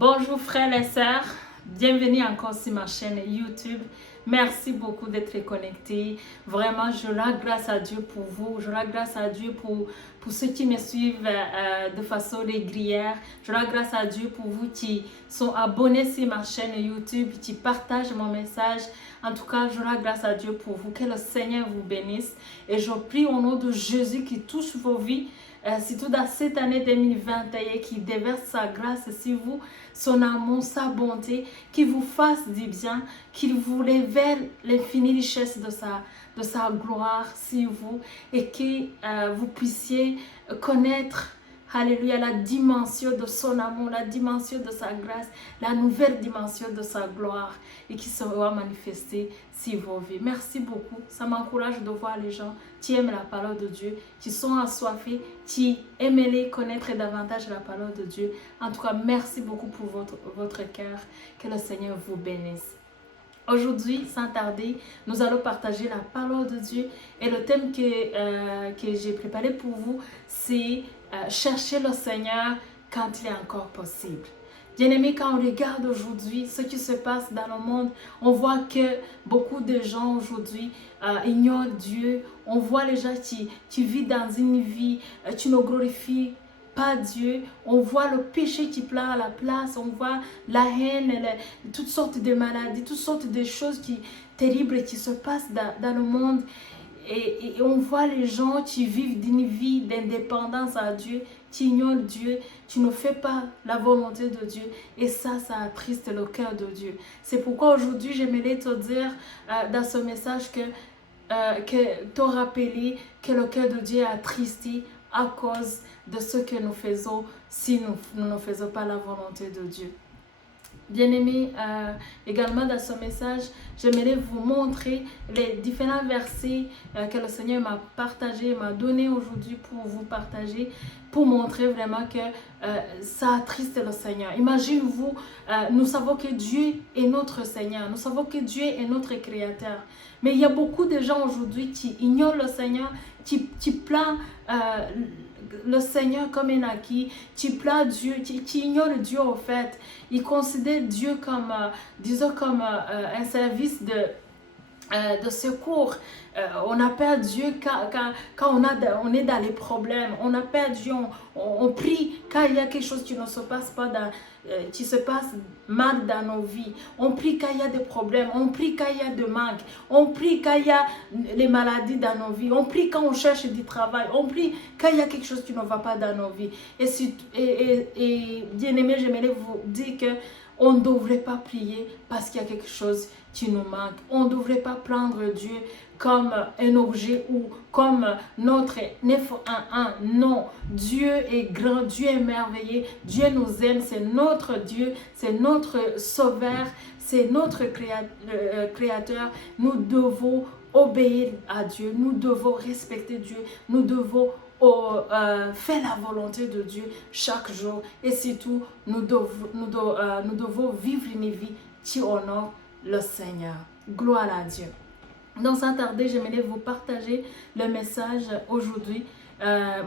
Bonjour frères et sœurs, bienvenue encore sur ma chaîne YouTube. Merci beaucoup d'être connectés. Vraiment, je rends grâce à Dieu pour vous. Je rends grâce à Dieu pour ceux qui me suivent de façon régulière. Je rends grâce à Dieu pour vous qui sont abonnés sur ma chaîne YouTube, qui partagent mon message. En tout cas, je rends grâce à Dieu pour vous. Que le Seigneur vous bénisse. Et je prie au nom de Jésus qui touche vos vies. Surtout dans cette année 2021, qui déverse sa grâce sur vous, son amour, sa bonté, qui vous fasse du bien, qu'il vous révèle l'infinie richesse de sa gloire sur vous et que vous puissiez connaître, alléluia, la dimension de son amour, la dimension de sa grâce, la nouvelle dimension de sa gloire et qui sera manifestée sur vos vies. Merci beaucoup. Ça m'encourage de voir les gens qui aiment la parole de Dieu, qui sont assoiffés, qui aiment connaître davantage la parole de Dieu. En tout cas, merci beaucoup pour votre cœur. Que le Seigneur vous bénisse. Aujourd'hui, sans tarder, nous allons partager la parole de Dieu et le thème que j'ai préparé pour vous, c'est chercher le Seigneur quand il est encore possible. Bien-aimés, quand on regarde aujourd'hui ce qui se passe dans le monde, on voit que beaucoup de gens aujourd'hui ignorent Dieu. On voit les gens qui vivent dans une vie, qui ne glorifient pas Dieu. On voit le péché qui prend à la place, on voit la haine, toutes sortes de maladies, toutes sortes de choses terribles qui se passent dans le monde. Et on voit les gens qui vivent d'une vie d'indépendance à Dieu, qui ignorent Dieu, qui ne font pas la volonté de Dieu. Et ça attriste le cœur de Dieu. C'est pourquoi aujourd'hui, j'aimerais te dire dans ce message que te rappeler que le cœur de Dieu est attristé à cause de ce que nous faisons si nous ne faisons pas la volonté de Dieu. Bien-aimés, également dans ce message, j'aimerais vous montrer les différents versets que le Seigneur m'a partagé, m'a donné aujourd'hui pour vous partager, pour montrer vraiment que ça attriste le Seigneur. Imaginez-vous, nous savons que Dieu est notre Seigneur, nous savons que Dieu est notre Créateur. Mais il y a beaucoup de gens aujourd'hui qui ignorent le Seigneur, qui plaignent le Seigneur comme un acquis, qui plaint Dieu, qui ignore Dieu au fait. Ils considèrent Dieu comme, disons, comme un service de secours. On appelle Dieu quand on est dans les problèmes. On appelle Dieu, on prie quand il y a quelque chose qui ne se passe pas qui se passe mal dans nos vies. On prie quand il y a des problèmes. On prie quand il y a des manques. On prie quand il y a les maladies dans nos vies. On prie quand on cherche du travail. On prie quand il y a quelque chose qui ne va pas dans nos vies. Et bien aimé, j'aimerais vous dire que on ne devrait pas prier parce qu'il y a quelque chose qui nous manque. On ne devrait pas prendre Dieu comme un objet ou comme notre 911. Non, Dieu est grand, Dieu est merveilleux, Dieu nous aime, c'est notre Dieu, c'est notre Sauveur, c'est notre Créateur. Nous devons obéir à Dieu, nous devons respecter Dieu, nous devons faire la volonté de Dieu chaque jour et surtout nous devons vivre une vie qui honore le Seigneur. Gloire à Dieu. Donc sans tarder, j'aimerais vous partager le message aujourd'hui.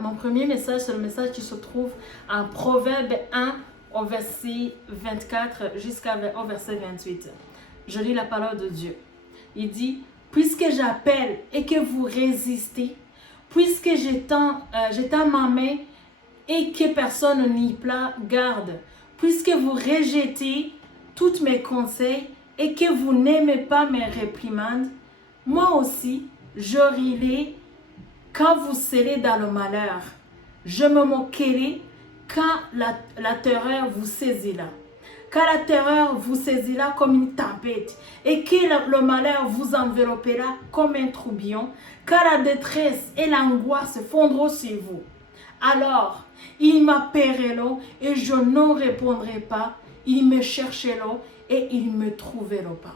Mon premier message, c'est le message qui se trouve en Proverbe 1 au verset 24 jusqu'au verset 28. Je lis la parole de Dieu. Il dit, puisque j'appelle et que vous résistez, puisque j'étends ma main et que personne n'y prend garde, puisque vous rejetez tous mes conseils et que vous n'aimez pas mes réprimandes, moi aussi, je rirai quand vous serez dans le malheur. Je me moquerai quand la terreur vous saisira. Quand la terreur vous saisira comme une tempête et que le malheur vous enveloppera comme un tourbillon, quand la détresse et l'angoisse fondront sur vous. Alors, ils m'appelleront et je ne répondrai pas. Ils me chercheront et ils ne me trouveront pas.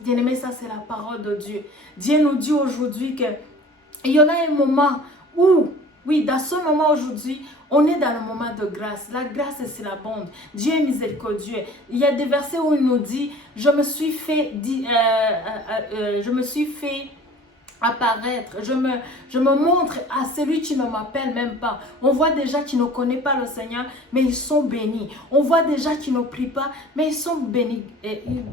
Bien-aimé, ça c'est la parole de Dieu. Dieu nous dit aujourd'hui qu'il y en a un moment où, oui, dans ce moment aujourd'hui, on est dans le moment de grâce. La grâce, c'est la bonne. Dieu est miséricordieux. Il y a des versets où il nous dit, je me suis fait apparaître, je me montre à celui qui ne m'appelle même pas. On voit déjà qui ne connaît pas le Seigneur, mais ils sont bénis. On voit déjà qui ne prient pas, mais ils sont bénis,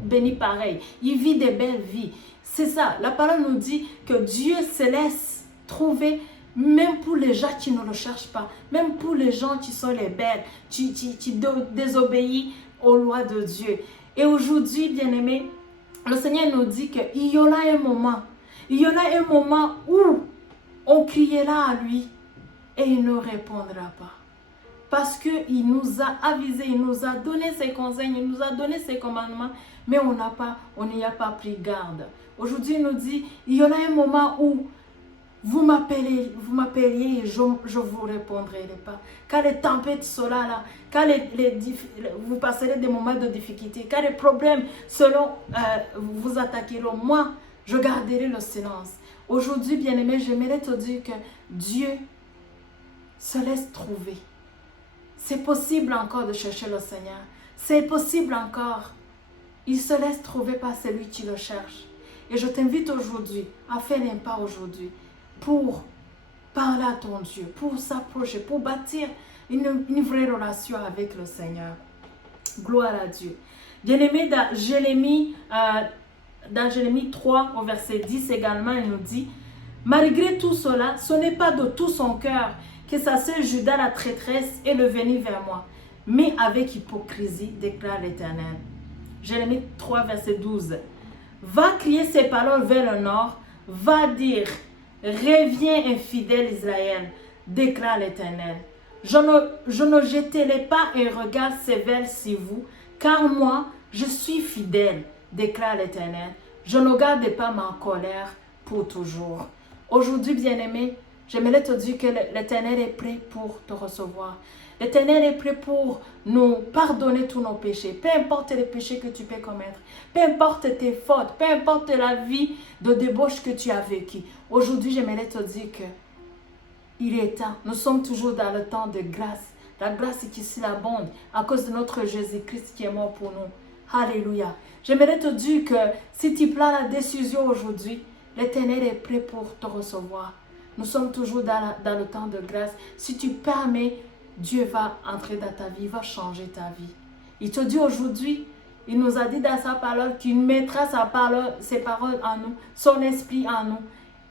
bénis pareil. Ils vivent des belles vies. C'est ça, la parole nous dit que Dieu se laisse trouver même pour les gens qui ne le cherchent pas, même pour les gens qui sont les belles, qui désobéissent aux lois de Dieu. Et aujourd'hui, bien-aimés, le Seigneur nous dit qu'il y aura un moment, il y aura un moment où on criera à lui et il ne répondra pas. Parce qu'il nous a avisé, il nous a donné ses conseils, il nous a donné ses commandements, mais on n'y a pas pris garde. Aujourd'hui, il nous dit, il y aura un moment où vous m'appeliez et je ne vous répondrai pas. Quand les tempêtes seront là, quand vous passerez des moments de difficulté, quand les problèmes vous attaqueront, moi, je garderai le silence. Aujourd'hui, bien-aimé, j'aimerais te dire que Dieu se laisse trouver. C'est possible encore de chercher le Seigneur. C'est possible encore. Il se laisse trouver par celui qui le cherche. Et je t'invite aujourd'hui à faire un pas aujourd'hui pour parler à ton Dieu, pour s'approcher, pour bâtir une vraie relation avec le Seigneur. Gloire à Dieu. Bien-aimé, dans Jérémie 3, au verset 10 également, il nous dit, « Malgré tout cela, ce n'est pas de tout son cœur que sa sœur Judas la traîtresse est venue vers moi, mais avec hypocrisie, déclare l'Éternel. » Jérémie 3, verset 12. « Va crier ces paroles vers le nord, va dire, reviens infidèle Israël, déclare l'Éternel. Je ne jeterai pas un regard sévère sur vous, car moi, je suis fidèle, déclare l'Éternel. Je ne garde pas ma colère pour toujours. » Aujourd'hui, bien-aimé, j'aimerais te dire que l'Éternel est prêt pour te recevoir. L'Éternel est prêt pour nous pardonner tous nos péchés. Peu importe les péchés que tu peux commettre. Peu importe tes fautes. Peu importe la vie de débauche que tu as vécue. Aujourd'hui, j'aimerais te dire que il est temps. Nous sommes toujours dans le temps de grâce. La grâce qui s'abonde à cause de notre Jésus-Christ qui est mort pour nous. Alléluia. J'aimerais te dire que si tu prends la décision aujourd'hui, l'Éternel est prêt pour te recevoir. Nous sommes toujours dans le temps de grâce. Si tu permets, Dieu va entrer dans ta vie, il va changer ta vie. Il te dit aujourd'hui, il nous a dit dans sa parole qu'il mettra ses paroles en nous, son esprit en nous.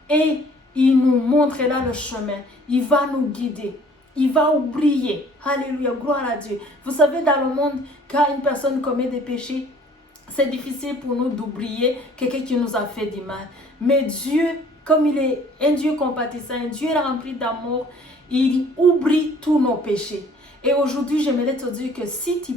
Et il nous montrera le chemin. Il va nous guider. Il va oublier. Alléluia, gloire à Dieu. Vous savez, dans le monde, quand une personne commet des péchés, c'est difficile pour nous d'oublier quelqu'un qui nous a fait du mal. Mais Dieu, comme il est un Dieu compatissant, un Dieu rempli d'amour, il oublie tous nos péchés. Et aujourd'hui, j'aimerais te dire que si tu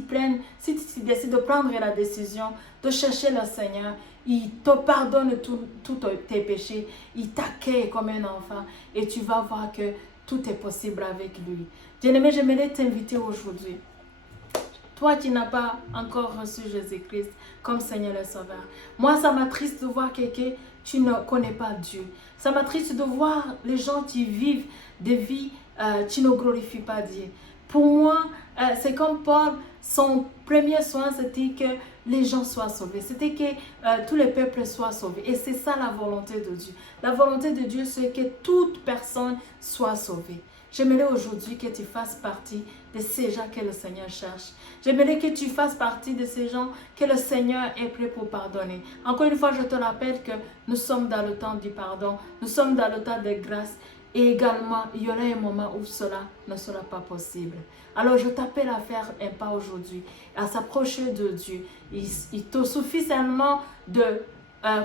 décides de prendre la décision de chercher le Seigneur, il te pardonne tous tes péchés, il t'accueille comme un enfant et tu vas voir que tout est possible avec lui. Bien-aimé, j'aimerais t'inviter aujourd'hui. Toi qui n'as pas encore reçu Jésus-Christ comme Seigneur et Sauveur. Moi, ça m'attriste de voir quelqu'un qui ne connaît pas Dieu. Ça m'attriste de voir les gens qui vivent des vies qui ne glorifient pas Dieu. Pour moi, c'est comme Paul, son premier soin, c'était que les gens soient sauvés. C'était que tous les peuples soient sauvés. Et c'est ça la volonté de Dieu. La volonté de Dieu, c'est que toute personne soit sauvée. J'aimerais aujourd'hui que tu fasses partie de ces gens que le Seigneur cherche. J'aimerais que tu fasses partie de ces gens que le Seigneur est prêt pour pardonner. Encore une fois, je te rappelle que nous sommes dans le temps du pardon. Nous sommes dans le temps de grâce. Et également, il y aura un moment où cela ne sera pas possible. Alors, je t'appelle à faire un pas aujourd'hui, à s'approcher de Dieu. Il te suffit seulement de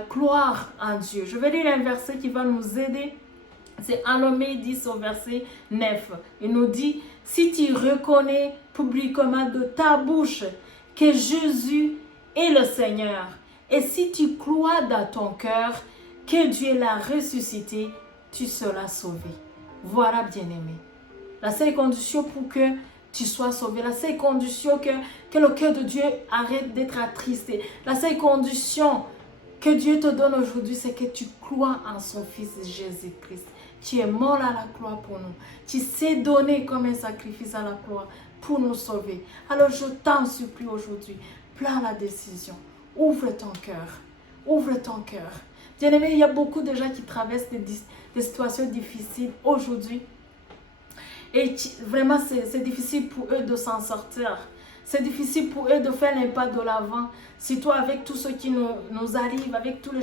croire en Dieu. Je vais lire un verset qui va nous aider. C'est Enommé 10 au verset 9. Il nous dit, si tu reconnais publiquement de ta bouche que Jésus est le Seigneur, et si tu crois dans ton cœur que Dieu l'a ressuscité, tu seras sauvé. Voilà, bien-aimé. La seule condition pour que tu sois sauvé, la seule condition que le cœur de Dieu arrête d'être attristé, la seule condition que Dieu te donne aujourd'hui, c'est que tu crois en son Fils Jésus-Christ. Tu es mort à la croix pour nous. Tu s'es donné comme un sacrifice à la croix pour nous sauver. Alors je t'en supplie aujourd'hui, prends la décision. Ouvre ton cœur. Ouvre ton cœur. Bien-aimé, il y a beaucoup de gens qui traversent des situations difficiles aujourd'hui. Et vraiment, c'est difficile pour eux de s'en sortir. C'est difficile pour eux de faire l'impasse de l'avant. Surtout avec tout ce qui nous arrive, avec toutes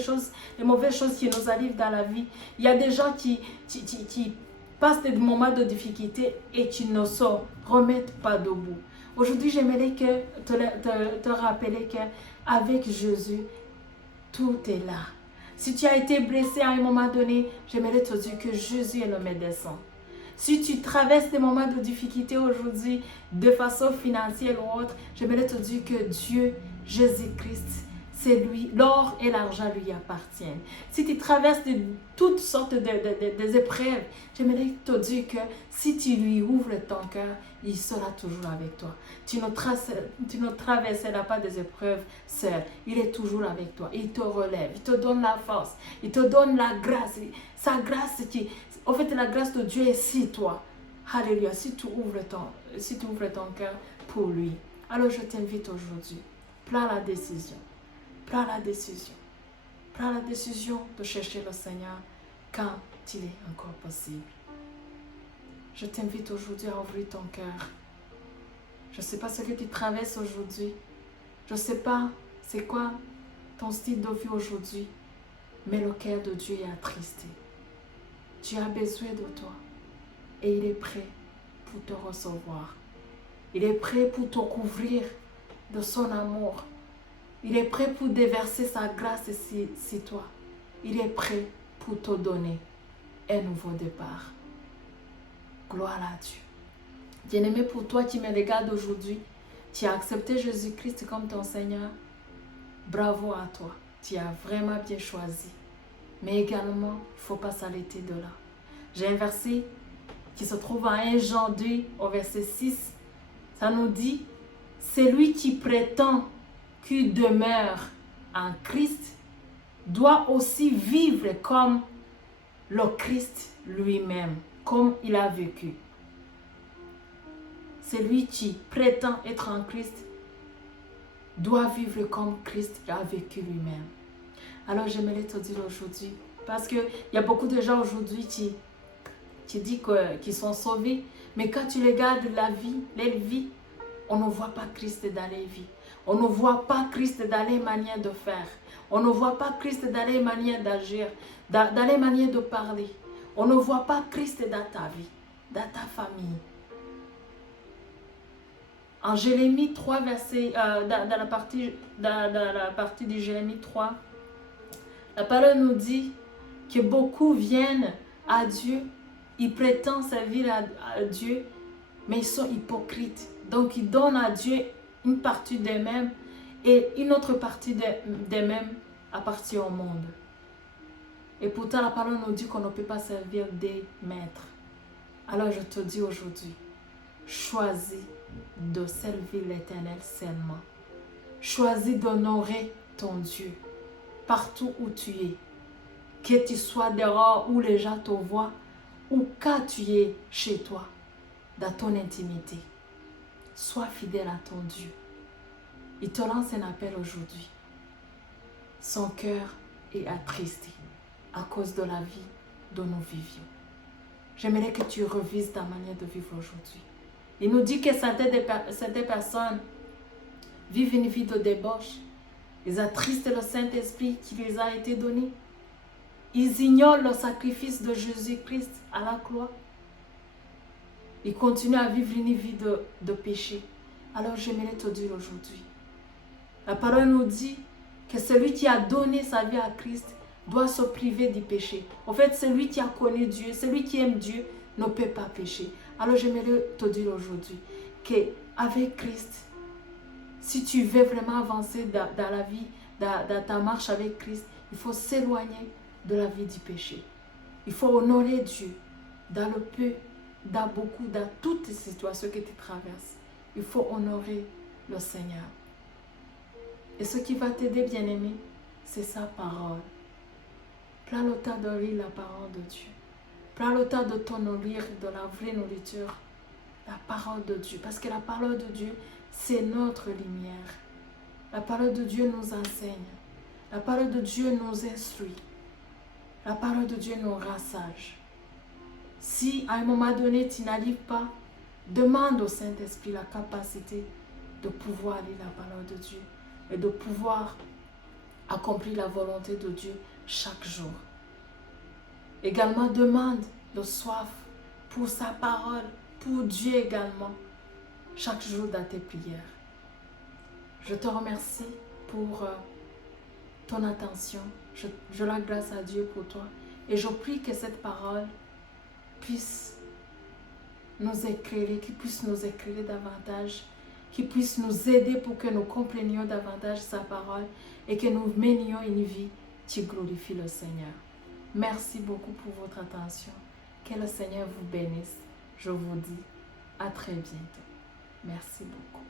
les mauvaises choses qui nous arrivent dans la vie. Il y a des gens qui passent des moments de difficulté et qui ne se remettent pas debout. Aujourd'hui, j'aimerais te rappeler qu'avec Jésus, tout est là. Si tu as été blessé à un moment donné, j'aimerais te dire que Jésus est le médecin. Si tu traverses des moments de difficulté aujourd'hui, de façon financière ou autre, j'aimerais te dire que Dieu, Jésus-Christ, c'est lui, l'or et l'argent lui appartiennent. Si tu traverses toutes sortes des épreuves, j'aimerais te dire que si tu lui ouvres ton cœur, il sera toujours avec toi. Tu ne traverseras pas des épreuves seul. Il est toujours avec toi. Il te relève, il te donne la force, il te donne la grâce. Sa grâce en fait, la grâce de Dieu est sur toi. Alléluia. Si tu ouvres ton cœur pour lui. Alors je t'invite aujourd'hui. Prends la décision. Prends la décision. Prends la décision de chercher le Seigneur quand il est encore possible. Je t'invite aujourd'hui à ouvrir ton cœur. Je ne sais pas ce que tu traverses aujourd'hui. Je ne sais pas c'est quoi ton style de vie aujourd'hui. Mais le cœur de Dieu est attristé. Dieu a besoin de toi. Et il est prêt pour te recevoir. Il est prêt pour te couvrir de son amour. Il est prêt pour déverser sa grâce sur toi. Il est prêt pour te donner un nouveau départ. Gloire à Dieu. Bien-aimé, pour toi qui me regardes aujourd'hui, tu as accepté Jésus-Christ comme ton Seigneur. Bravo à toi. Tu as vraiment bien choisi. Mais également, il ne faut pas s'arrêter de là. J'ai un verset qui se trouve en 1 Jean 2 au verset 6. Ça nous dit, celui qui prétend qu'il demeure en Christ doit aussi vivre comme le Christ lui-même, comme il a vécu. Celui qui prétend être en Christ doit vivre comme Christ a vécu lui-même. Alors j'aimerais te dire aujourd'hui, parce qu'il y a beaucoup de gens aujourd'hui qui disent qu'ils sont sauvés, mais quand tu regardes leur vie, on ne voit pas Christ dans les vies. On ne voit pas Christ dans les manières de faire. On ne voit pas Christ dans les manières d'agir, dans les manières de parler. On ne voit pas Christ dans ta vie, dans ta famille. En Jérémie 3, dans la partie de Jérémie 3, la parole nous dit que beaucoup viennent à Dieu, ils prétendent servir à Dieu, mais ils sont hypocrites. Donc ils donnent à Dieu une partie d'eux-mêmes et une autre partie d'eux-mêmes appartient au monde. Et pourtant la parole nous dit qu'on ne peut pas servir des maîtres. Alors je te dis aujourd'hui, choisis de servir l'Éternel sainement. Choisis d'honorer ton Dieu partout où tu es. Que tu sois dehors où les gens te voient ou quand tu es chez toi, dans ton intimité. Sois fidèle à ton Dieu. Il te lance un appel aujourd'hui. Son cœur est attristé à cause de la vie dont nous vivions. J'aimerais que tu revises ta manière de vivre aujourd'hui. Il nous dit que certaines personnes vivent une vie de débauche. Ils attristent le Saint-Esprit qui les a été donné. Ils ignorent le sacrifice de Jésus-Christ à la croix. Ils continuent à vivre une vie de péché. Alors j'aimerais te dire aujourd'hui, la parole nous dit que celui qui a donné sa vie à Christ doit se priver du péché. En fait, celui qui a connu Dieu, celui qui aime Dieu, ne peut pas pécher. Alors j'aimerais te dire aujourd'hui qu'avec Christ, si tu veux vraiment avancer dans la vie, dans ta marche avec Christ, il faut s'éloigner de la vie du péché. Il faut honorer Dieu dans le peu, dans beaucoup, dans toutes les situations que tu traverses. Il faut honorer le Seigneur. Et ce qui va t'aider, bien-aimé, c'est sa parole. Prends le temps de lire la parole de Dieu. Prends le temps de te nourrir de la vraie nourriture, la parole de Dieu. Parce que la parole de Dieu, c'est notre lumière. La parole de Dieu nous enseigne. La parole de Dieu nous instruit. La parole de Dieu nous rassage. Si à un moment donné tu n'arrives pas, demande au Saint-Esprit la capacité de pouvoir lire la parole de Dieu et de pouvoir accomplir la volonté de Dieu chaque jour. Également, demande de soif pour sa parole, pour Dieu également, chaque jour dans tes prières. Je te remercie pour ton attention. Je la grâce à Dieu pour toi. Et je prie que cette parole puisse nous éclairer, qu'il puisse nous éclairer davantage, qu'il puisse nous aider pour que nous comprenions davantage sa parole et que nous menions une vie qui glorifie le Seigneur. Merci beaucoup pour votre attention. Que le Seigneur vous bénisse. Je vous dis à très bientôt. Merci beaucoup.